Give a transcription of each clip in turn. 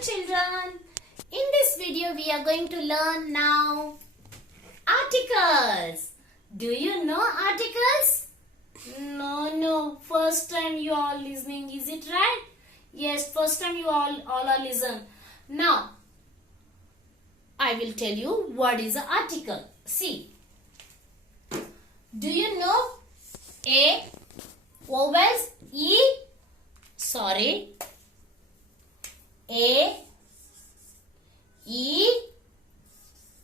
children. In this video we are going to learn now articles. Do you know articles? No. First time you all listening. Is it right? Yes, first time you all are listen. Now, I will tell you what is an article. See. Do you know A, vowels, E, A, E,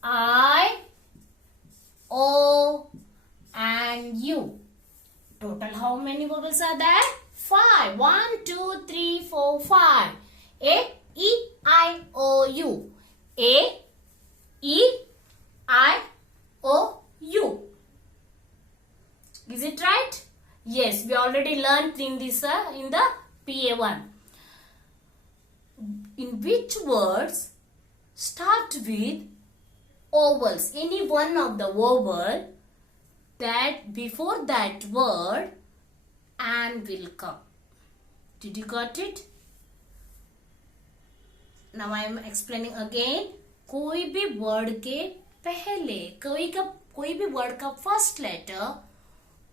I, O and U. Total how many vowels are there? 5. 1, 2, 3, 4, 5. A, E, I, O, U. A, E, I, O, U. Is it right? Yes, we already learned in this in the PA1. In which words start with vowels? Any one of the vowel that before that word and will come. Did you got it? Now I am explaining again. कोई भी word के पहले कोई भी word का first letter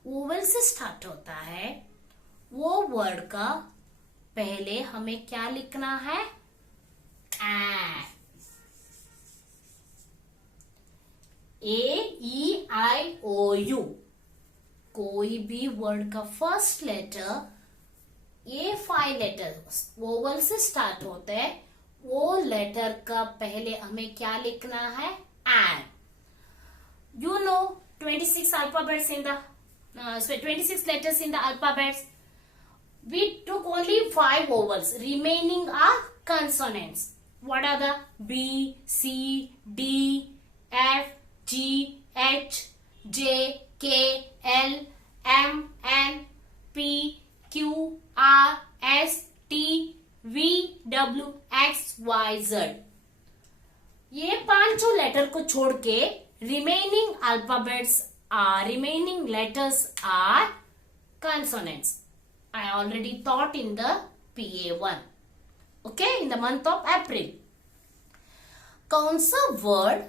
vowel से start होता है. वो वर्ड का पहले हमें क्या लिखना है? A-E-I-O-U. कोई भी वर्ड का फर्स्ट लेटर ये 5 लेटर वोवल से स्टार्ट होते हैं. वो लेटर का पहले हमें क्या लिखना है? N. You know 26 alphabets in the 26 letters in the alphabets. We took only 5 vowels. Remaining are consonants. What are the? B, C, D, F, G, H, J, K, L, M, N, P, Q, R, S, T, V, W, X, Y, Z. ये पांचों letter को छोड़ के remaining alphabets remaining letters are consonants. I already taught in the PA1. Okay, in the month of April. कौन सा word,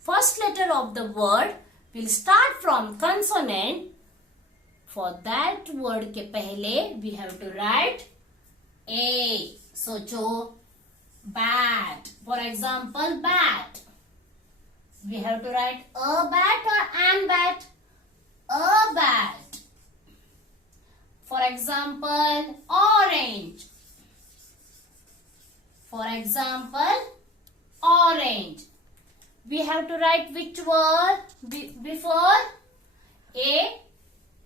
first letter of the word will start from consonant. For that word के पहले we have to write A. सोचो, bat. For example, bat. We have to write a bat or an bat? A bat. For example, orange. For example, orange. We have to write which word before? A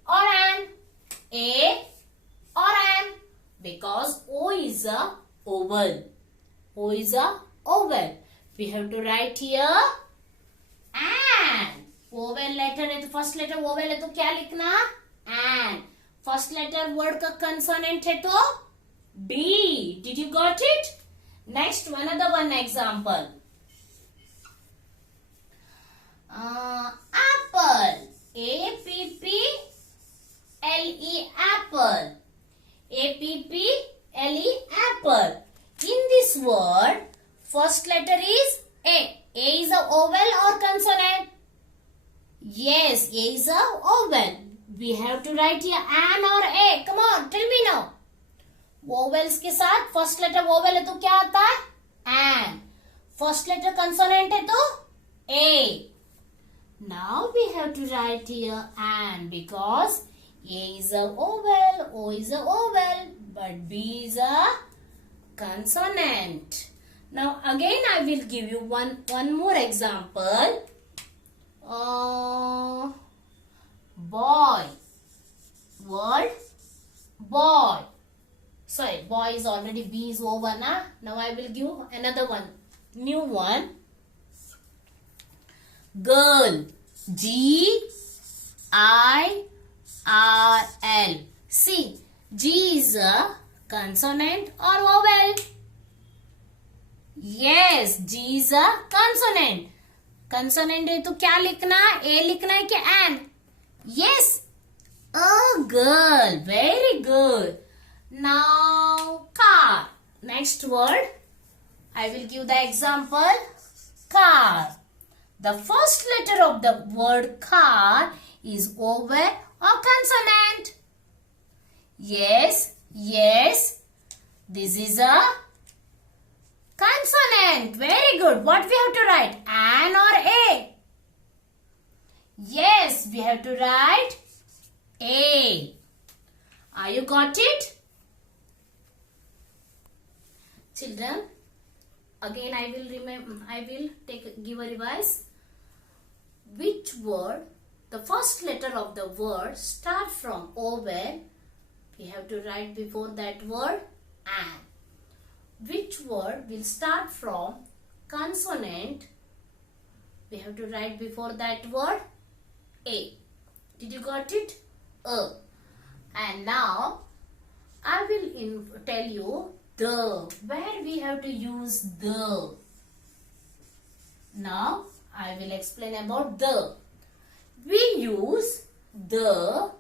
or an? A or an? Because O is a vowel. O is a vowel. We have to write here and. vowel letter है तो first letter vowel है तो क्या लिखना? And. First letter word का consonant है तो B. Did you got it? Next another one example. Apple. A-P-P-L-E apple. A-P-P-L-E apple. In this word, first letter is A. A is a vowel or consonant? Yes, A is a vowel. We have to write here an or A. Come on, tell me now. Vowels के साथ first letter vowel है तो क्या आता है? An. First letter consonant है तो A. Now we have to write here an because A is a vowel, O is a vowel, but B is a consonant. Now again I will give you one more example. Boy. Word boy. Sorry, boy is already B is over na. Now I will give another one. New one. Girl. G-I-R-L. See, G is a consonant or vowel? Yes, G is a consonant. Consonant है तो क्या लिखना? A लिखना है कि N? Yes, a girl. Very good. Now car. Next word, I will give the example, car. The first letter of the word car is vowel or consonant? Yes, yes. This is a consonant. Very good. What we have to write? An or a? Yes, we have to write a. Are you got it? Children, again I will give a revise. Which word, the first letter of the word start from vowel? We have to write before that word an. Which word will start from consonant? We have to write before that word a. Did you got it? A. And now I will tell you the, where we have to use the. Now I will explain about the. We use the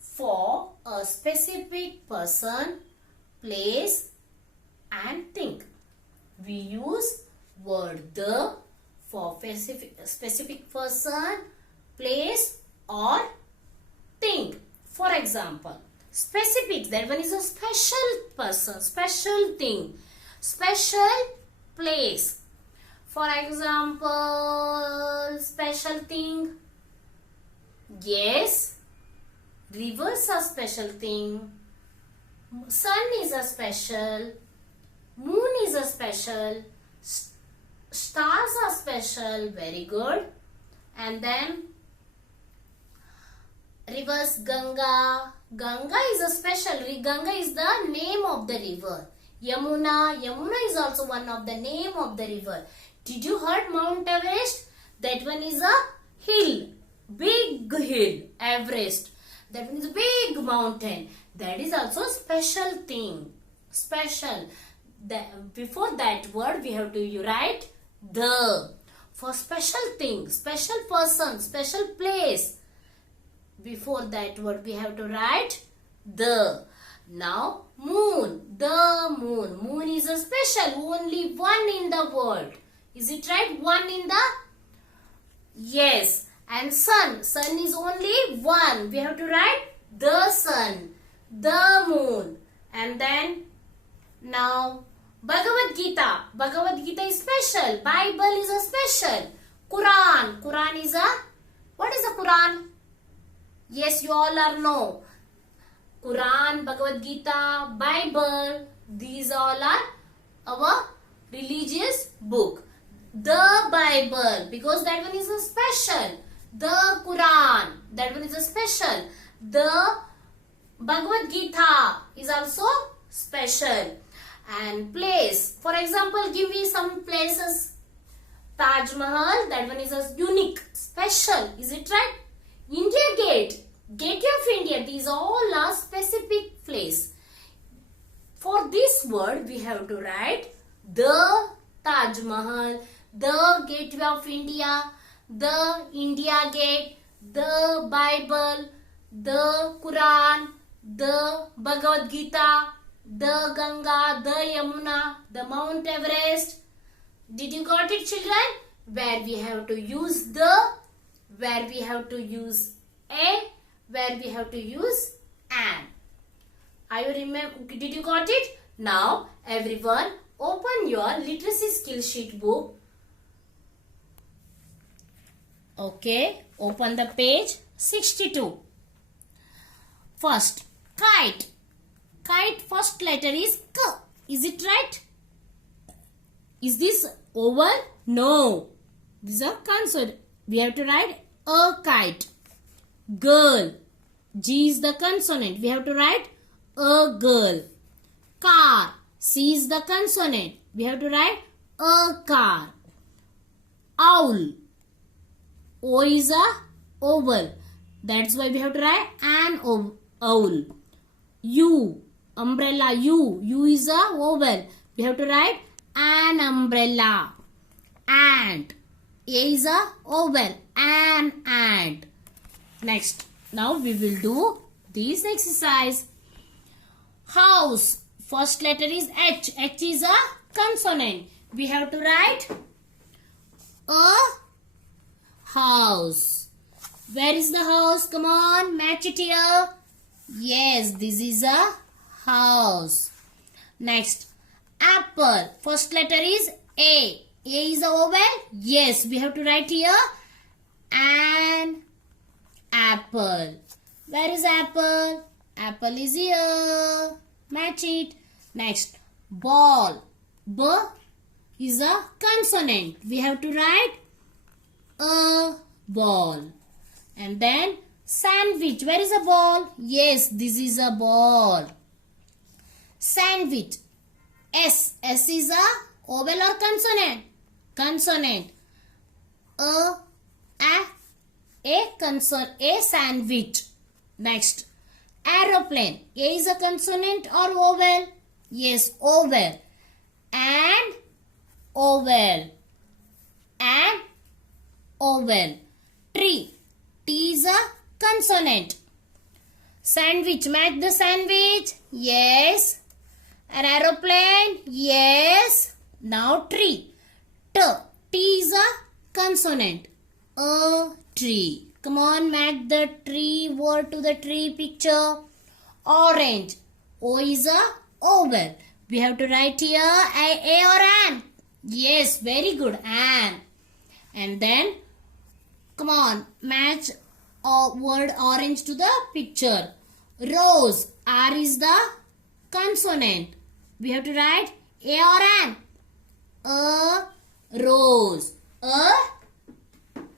for a specific person, place and thing. We use word the for specific person, place or thing. For example, specific, that one is a special person, special thing, special place. For example, special thing. Yes, rivers are special thing. Sun is a special. Moon is a special. Stars are special. Very good. And then rivers, Ganga. Ganga is a special. Ganga is the name of the river. Yamuna. Yamuna is also one of the name of the river. Did you heard Mount Everest? That one is a hill. Big hill. Everest. That one is a big mountain. That is also a special thing. Special. Before that word we have to write the. For special thing, special person, special place. Before that word we have to write the. Now moon. The moon. Moon is a special. Only one in the world. Is it right? One in the? Yes. And sun. Sun is only one. We have to write the sun. The moon. And then now Bhagavad Gita. Bhagavad Gita is special. Bible is a special. Quran. Quran is a, what is a Quran? Yes, you all are know. Quran, Bhagavad Gita, Bible. These all are our religious book. The Bible, because that one is a special. The Quran, that one is a special. The Bhagavad Gita is also special. And place, for example, give me some places. Taj Mahal, that one is a unique, special. Is it right? India Gate, Gateway of India. These all are specific place. For this word, we have to write the Taj Mahal, the Gateway of India, the India Gate, the Bible, the Quran, the Bhagavad Gita, the Ganga, the Yamuna, the Mount Everest. Did you got it, children? Where we have to use the, where we have to use a, where we have to use an. Are you remember? Did you got it? Now everyone open your literacy skill sheet book. Okay, open the page 62. First, kite. Kite first letter is K. Is it right? Is this vowel? No. This is a consonant. We have to write a kite. Girl. G is the consonant. We have to write a girl. Car. C is the consonant. We have to write a car. Owl. O is a oval. That's why we have to write an owl. U. Umbrella. U. U is a oval. We have to write an umbrella. Ant. A is a oval. An ant. Next. Now we will do this exercise. House. First letter is H. H is a consonant. We have to write a house. Where is the house? Come on, match it here. Yes, this is a house. Next, apple. First letter is A. A is a vowel? Yes, we have to write here an apple. Where is apple? Apple is here. Match it. Next, ball. B is a consonant. We have to write a ball. And then sandwich. Where is a ball? Yes, this is a ball. Sandwich. S. S is a vowel or consonant? Consonant. A sandwich. Next, aeroplane. A is a consonant or vowel? Yes, vowel. And vowel. And vowel. Tree. T is a consonant. Sandwich. Match the sandwich. Yes. An aeroplane. Yes. Now tree. T. T is a consonant. A tree. Come on, match the tree word to the tree picture. Orange. O is a vowel. We have to write here a or an. Yes, very good. An. And then, come on, match word orange to the picture. Rose. R is the consonant. We have to write a or an. A rose. A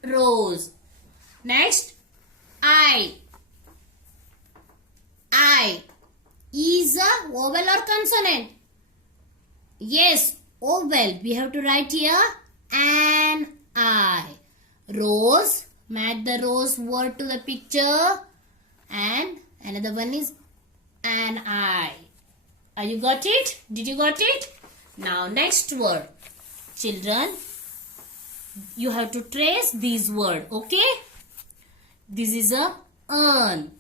rose. Next, I. I is a vowel or consonant? Yes, vowel. We have to write here an I. Rose. Match the rose word to the picture. And another one is an I. Are you got it? Did you got it? Now next word. Children, you have to trace these words, okay? This is a earn.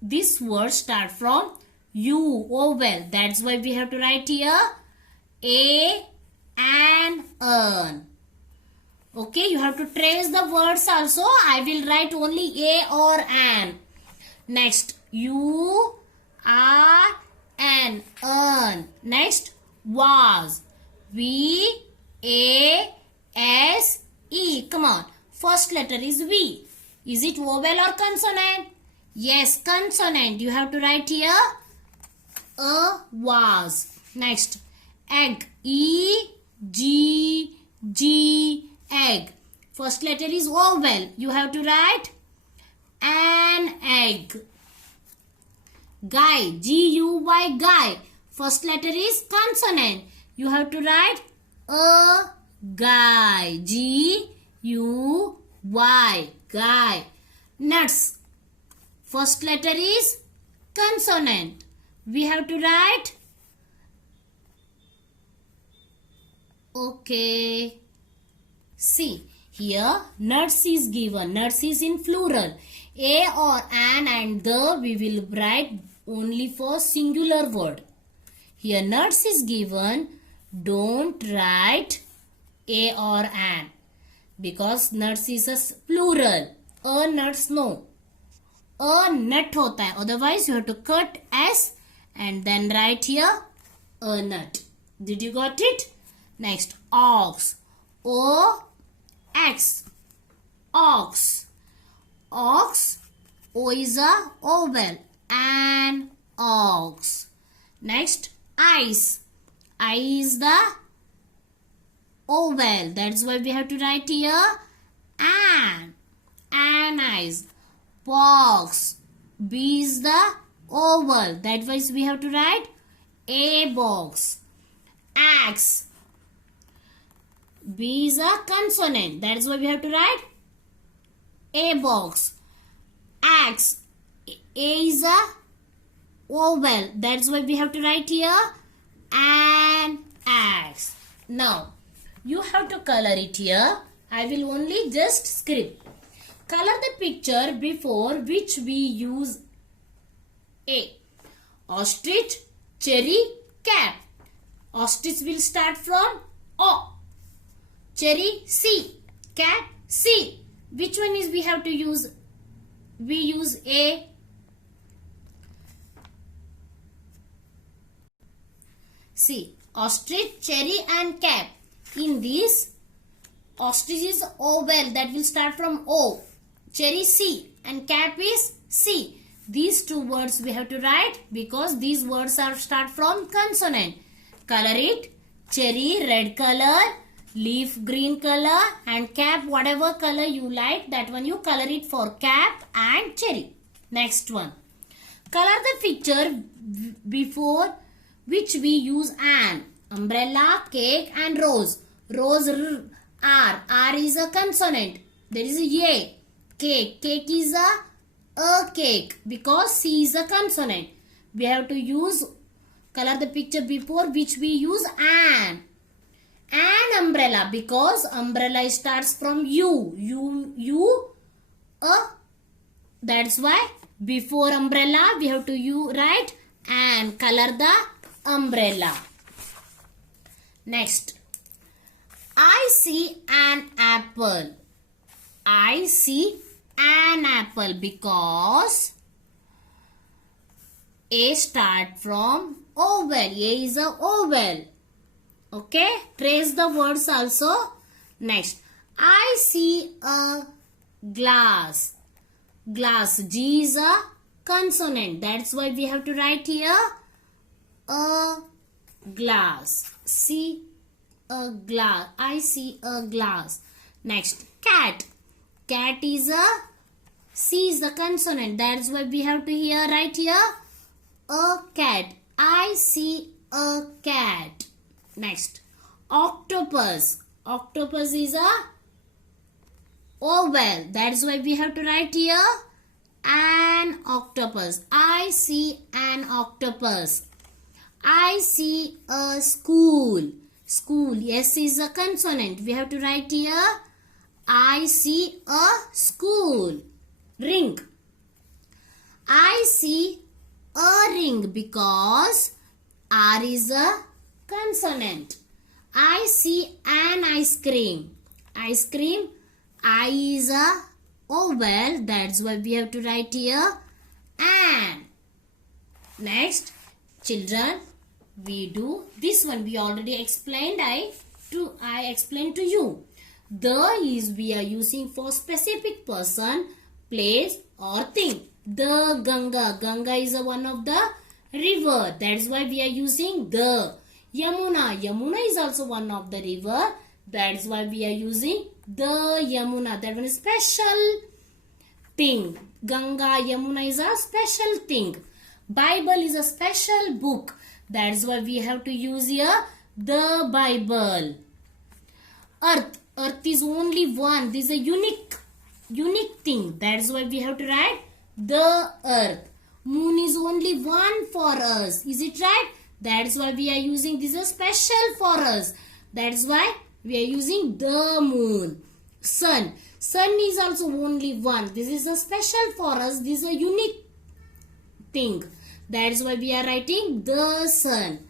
This word start from U, vowel. That's why we have to write here A and earn. Okay, you have to trace the words also. I will write only A or an. Next, U, R, N, earn. Next, was. V, A, S, E. Come on. First letter is V. Is it vowel or consonant? Yes, consonant. You have to write here a was. Next, egg. E, G, G, egg. First letter is vowel. You have to write an egg. Guy. G-U-Y, guy. First letter is consonant. You have to write a guy. G-U-Y, guy. Nuts. First letter is consonant. We have to write. Okay. See, here nuts is given. Nuts is in plural. A or an and the we will write only for singular word. Here nuts is given. Don't write A or an because nuts is a plural. A nuts no. A nut होता है. Otherwise you have to cut S and then write here a nut. Did you got it? Next, ox. O X. Ox. Ox. O is a vowel. An ox. Next, ice. I is the vowel. That's why we have to write here an. An ice. Box. B is the vowel. That why we have to write a box. Axe. B is a consonant. That's why we have to write a box. Axe. A is a vowel. That's why we have to write here an axe. Now, you have to color it here. I will only just script. Color the picture before which we use A. Ostrich, cherry, cap. Ostrich will start from O. Cherry, C. Cat, C. Which one is we have to use? We use A. C. Ostrich, cherry and cap. In this, ostrich is O well, that will start from O. Cherry, C. And cap is C. These two words we have to write because these words are start from consonant. Color it. Cherry, red color. Leaf, green color. And cap, whatever color you like, that one you color it for cap and cherry. Next one. Color the picture before which we use an. Umbrella, cake and rose. Rose, R. R is a consonant. There is a A. Cake. Cake is a cake because C is a consonant. We have to use, color the picture before which we use an. An umbrella because umbrella starts from U. That's why before umbrella we have to write and color the umbrella. Next. I see an apple. I see an apple because A start from oval. A is a oval. Okay. Trace the words also. Next. I see a glass. Glass. G is a consonant. That's why we have to write here a glass. See a glass. I see a glass. Next. Cat. Cat is a C is the consonant. That's why we have to write here a cat. I see a cat. Next. Octopus. Octopus is a oval. That's why we have to write here an octopus. I see an octopus. I see a school. School. S is a consonant. We have to write here I see a school. Ring. I see a ring because R is a consonant. I see an ice cream. Ice cream. I is a oval. That's why we have to write here an. Next, children, we do this one. We already explained. I explained to you. The is we are using for specific person, place or thing. The Ganga. Ganga is one of the river. That's why we are using the. Yamuna. Yamuna is also one of the river. That's why we are using the Yamuna. That one is special thing. Ganga, Yamuna is a special thing. Bible is a special book. That's why we have to use here the Bible. Earth. Earth is only one. This is a unique thing. That's why we have to write the earth. Moon is only one for us. Is it right? That's why we are using this is special for us. That's why we are using the moon. Sun. Sun is also only one. This is a special for us. This is a unique thing. That's why we are writing the sun.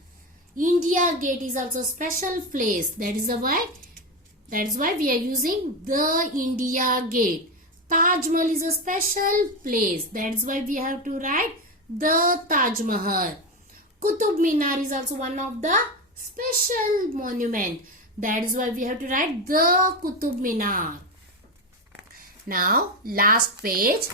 India Gate is also special place. That's why we are using the India Gate. Taj Mahal is a special place. That's why we have to write the Taj Mahal. Qutub Minar is also one of the special monument. That is why we have to write the Qutub Minar. Now, last page.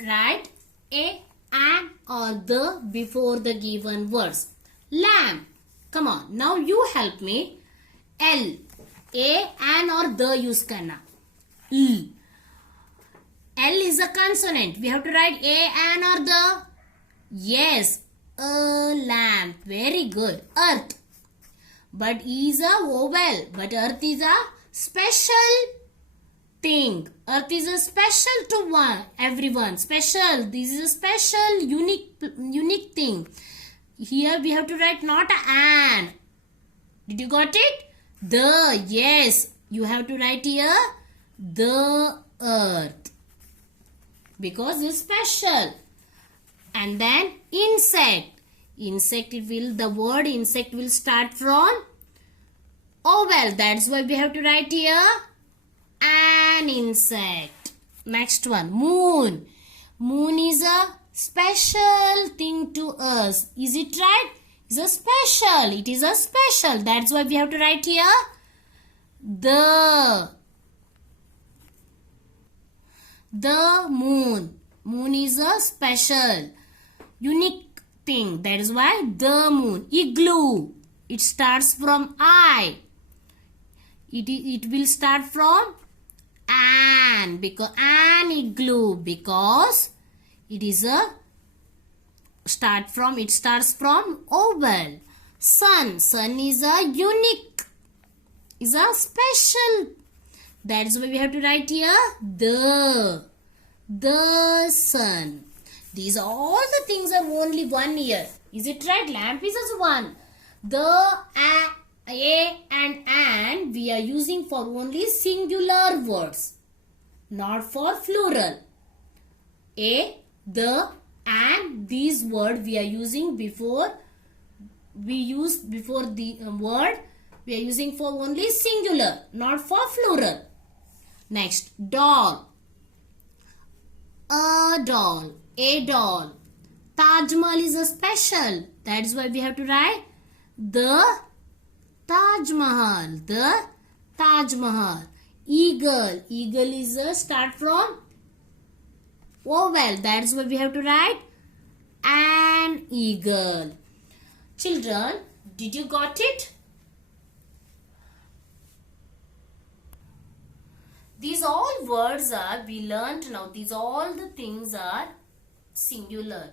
Write a, an or the before the given words. Lamb. Come on. Now you help me. L. A, an or the use karna. L. L is a consonant. We have to write a, an or the. Yes. A lamp. Very good. Earth. But E is a vowel. But earth is a special thing. Earth is a special to everyone. Special. This is a special, unique thing. Here we have to write not an. Did you got it? The. Yes. You have to write here the earth. Because it's special. And then insect. The word insect will start from vowel. That's why we have to write here an insect. Next one, moon. Moon is a special thing to us. Is it right? It's a special. It is a special. That's why we have to write here the moon. Moon is a special, unique thing. That is why the moon. Igloo. It starts from I. It will start from an, because an igloo, because it is a starts from vowel. Sun. Sun is a unique, is a special. That is why we have to write here the sun. These all the things are only one here. Is it right? Lamp is as one. The a and an we are using for only singular words, not for plural. A, the, and these words we are using before the word we are using for only singular, not for plural. Next, doll. A doll. A doll. Taj Mahal is a special. That is why we have to write the Taj Mahal. The Taj Mahal. Eagle. Eagle is a start from vowel. That is why we have to write an eagle. Children, did you got it? These all words are, we learnt now, these all the things are singular.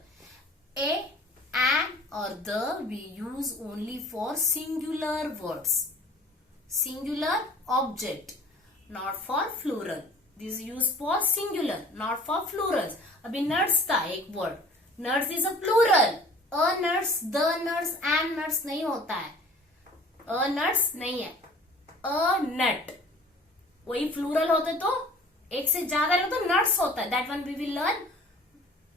A, an or the we use only for singular words. Singular object, not for plural. This is used for singular, not for plurals. अभी nuts था एक word. Nuts is a plural. A nuts, the nuts, and nuts नहीं होता है. A nuts नहीं है. A nut. वही plural होते तो एक से ज्यादा नहीं तो नट्स होता है. That one we will learn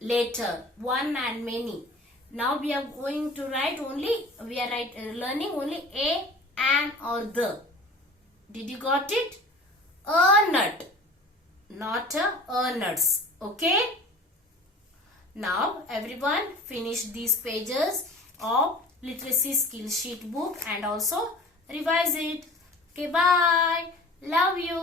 later. One and many. Now we are going to write only, we are learning only a and और the. Did you got it? A nut, not a nuts. Okay, now everyone finish these pages of literacy skill sheet book and also revise it. Okay, bye. Love you.